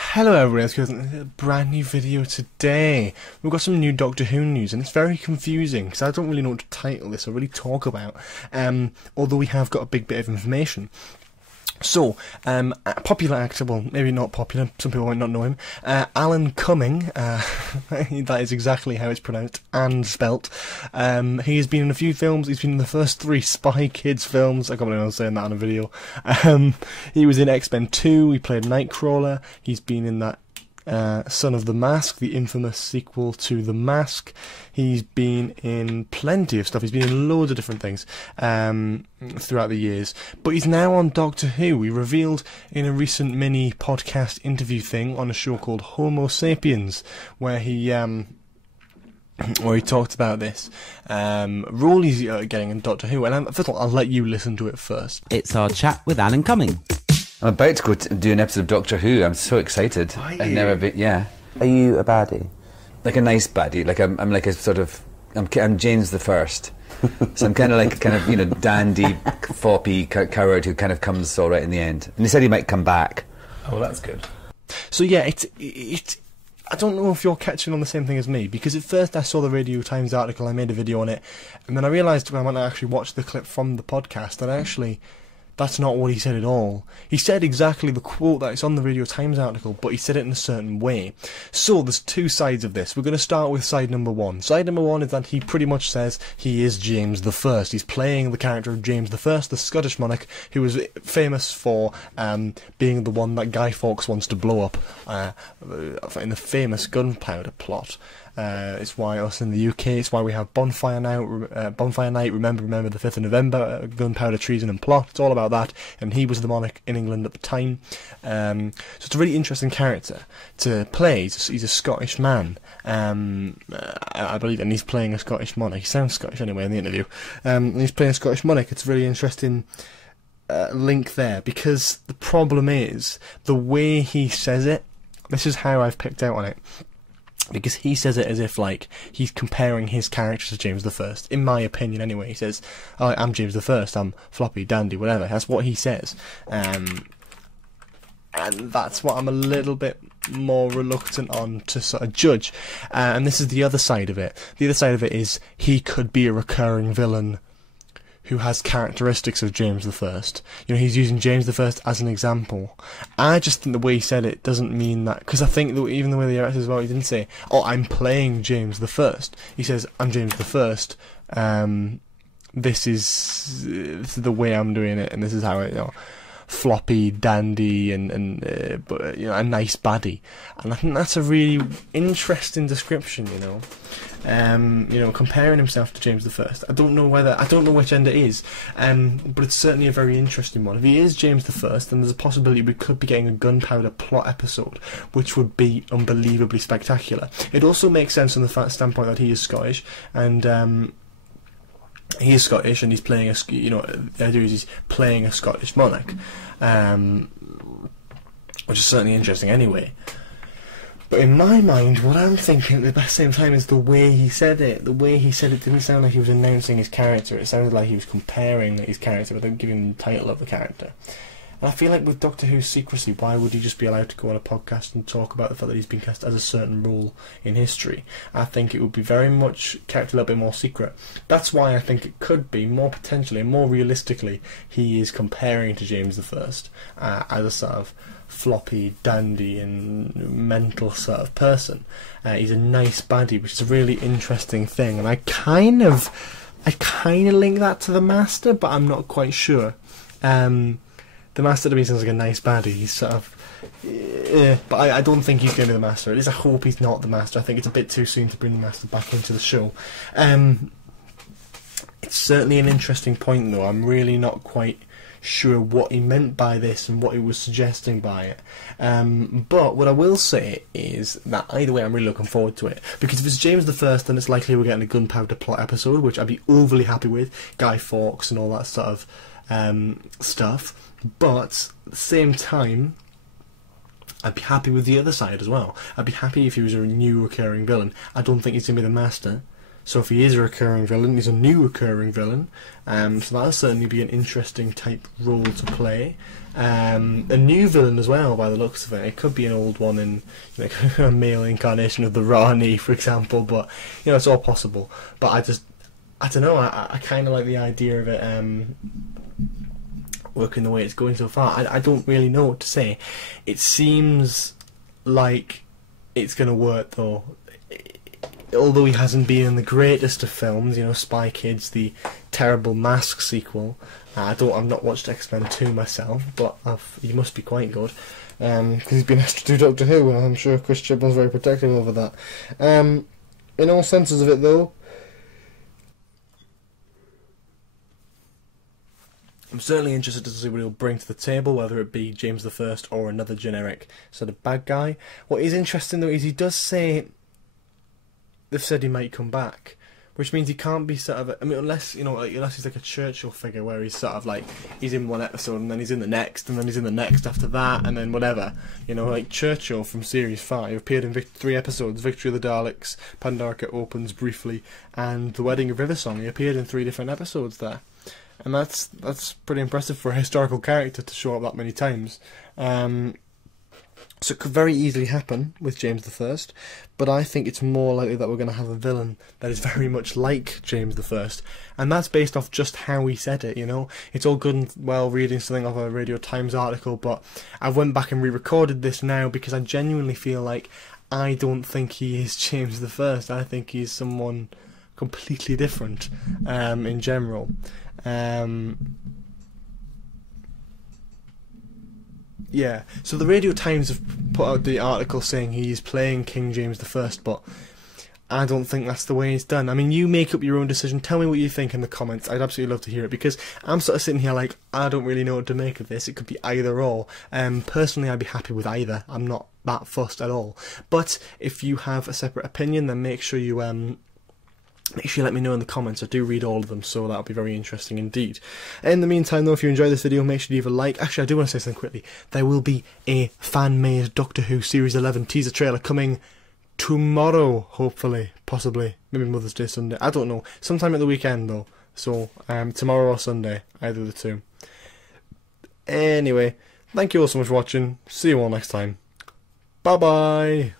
Hello everyone, it's a brand new video today. We've got some new Doctor Who news and it's very confusing because I don't really know what to title this or really talk about, although we have got a big bit of information. So, a popular actor, well, maybe not popular, some people might not know him, Alan Cumming, that is exactly how it's pronounced and spelt. He has been in a few films. He's been in the first 3 Spy Kids films. I can't believe I'm saying that on a video. He was in X-Men 2, he played Nightcrawler, he's been in that Son of the Mask, the infamous sequel to The Mask. He's been in plenty of stuff. He's been in loads of different things throughout the years. But he's now on Doctor Who. He revealed in a recent mini podcast interview thing on a show called Homo Sapiens, where he talked about this role he's getting in Doctor Who. And first of all, I'll let you listen to it first. It's our chat with Alan Cumming. I'm about to go do an episode of Doctor Who. I'm so excited. I've never been. Yeah. Are you a baddie? Like a nice baddie. Like I'm like a sort of. I'm James the First. So I'm kind of like dandy, foppy coward who kind of comes all right in the end. And he said he might come back. Oh, that's good. So yeah, it's. I don't know if you're catching on the same thing as me, because at first I saw the Radio Times article, I made a video on it, and then I realised when I went to actually watch the clip from the podcast that actually. That's not what he said at all. He said exactly the quote that is on the Radio Times article, but he said it in a certain way. So there's 2 sides of this. We're going to start with side number 1. Side number 1 is that he pretty much says he is James the First. He's playing the character of James the First, the Scottish monarch, who was famous for being the one that Guy Fawkes wants to blow up in the famous gunpowder plot. It's why us in the UK, it's why we have Bonfire Night, Remember the 5th of November, Gunpowder Treason and Plot. It's all about that, and he was the monarch in England at the time. So it's a really interesting character to play. He's a Scottish man, I believe, and he's playing a Scottish monarch. He sounds Scottish anyway in the interview. And he's playing a Scottish monarch. It's a really interesting link there, because the problem is the way he says it. This is how I've picked out on it. Because he says it as if, like, he's comparing his character to James the First. In my opinion, anyway. He says, oh, I'm James the First, I'm floppy, dandy, whatever. That's what he says. And that's what I'm a little bit more reluctant on to sort of judge. And this is the other side of it. The other side of it is he could be a recurring villain who has characteristics of James the First. You know, he's using James the First as an example. I just think the way he said it doesn't mean that, because I think that even the way the actor as well, he didn't say, oh, I'm playing James the First. He says, I'm James the First. This is the way I'm doing it, and this is how it, floppy, dandy, and but a nice baddie. And I think that's a really interesting description. Comparing himself to James the First. I don't know which end it is, but it's certainly a very interesting one. If he is James the First, then there's a possibility we could be getting a gunpowder plot episode, which would be unbelievably spectacular. It also makes sense from the standpoint that he is Scottish, and he is Scottish, and he's playing the idea is he's playing a Scottish monarch, which is certainly interesting anyway. But in my mind, what I'm thinking at the same time is the way he said it. The way he said it didn't sound like he was announcing his character. It sounded like he was comparing his character without giving the title of the character. And I feel like with Doctor Who's secrecy, why would he just be allowed to go on a podcast and talk about the fact that he's been cast as a certain role in history? I think it would be very much kept a little bit more secret. That's why I think it could be more potentially, more realistically, he is comparing to James the First as a sort of floppy, dandy and mental sort of person. He's a nice baddie, which is a really interesting thing, and I kind of link that to the Master, but I'm not quite sure. The Master to me sounds like a nice baddie. He's sort of, but I don't think he's going to be the Master. At least I hope he's not the Master. I think it's a bit too soon to bring the Master back into the show. It's certainly an interesting point, though. I'm really not quite sure what he meant by this and what he was suggesting by it. But what I will say is that either way, I'm really looking forward to it, because if it's James the First, then it's likely we're getting a gunpowder plot episode, which I'd be overly happy with. Guy Fawkes and all that sort of stuff. But at the same time, I'd be happy with the other side as well. I'd be happy if he was a new recurring villain. I don't think he's going to be the Master. So if he is a recurring villain, he's a new recurring villain. So that'll certainly be an interesting type role to play. A new villain as well, by the looks of it. It could be an old one in like a male incarnation of the Rani, for example. But it's all possible. But I don't know. I kind of like the idea of it working the way it's going so far. I don't really know what to say. It seems like it's going to work though. Although he hasn't been in the greatest of films, Spy Kids, the terrible Mask sequel. I've not watched X-Men 2 myself, but he must be quite good. Because he's been asked to do Doctor Who, and I'm sure Chris Chibnall's very protective over that. In all senses of it though, I'm certainly interested to see what he'll bring to the table, whether it be James the First or another generic sort of bad guy. What is interesting though is he does say they've said he might come back, which means he can't be sort of unless unless he's like a Churchill figure where he's sort of like he's in one episode and then he's in the next and then he's in the next after that and then whatever. Like Churchill from Series 5 appeared in 3 episodes: Victory of the Daleks, Pandorica Opens briefly, and The Wedding of Riversong. He appeared in 3 different episodes there. And that's pretty impressive for a historical character to show up that many times. So it could very easily happen with James I, but I think it's more likely that we're going to have a villain that is very much like James I, and that's based off just how he said it. It's all good and well reading something off a Radio Times article, but I went back and re-recorded this now because I genuinely feel like I don't think he is James I. I think he's someone completely different in general. Yeah, so the Radio Times have put out the article saying he's playing King James I, but I don't think that's the way it's done. I mean, you make up your own decision. Tell me what you think in the comments. I'd absolutely love to hear it, because I'm sort of sitting here like, I don't really know what to make of this. It could be either or. Personally, I'd be happy with either. I'm not that fussed at all. But if you have a separate opinion, then make sure you let me know in the comments. I do read all of them, so that'll be very interesting indeed. In the meantime though, if you enjoyed this video, make sure to leave a like. Actually, I do want to say something quickly. There will be a fan-made Doctor Who Series 11 teaser trailer coming tomorrow, hopefully, possibly, maybe Mother's Day Sunday, I don't know, sometime at the weekend though, so tomorrow or Sunday, either of the two. Anyway, thank you all so much for watching, see you all next time, bye bye.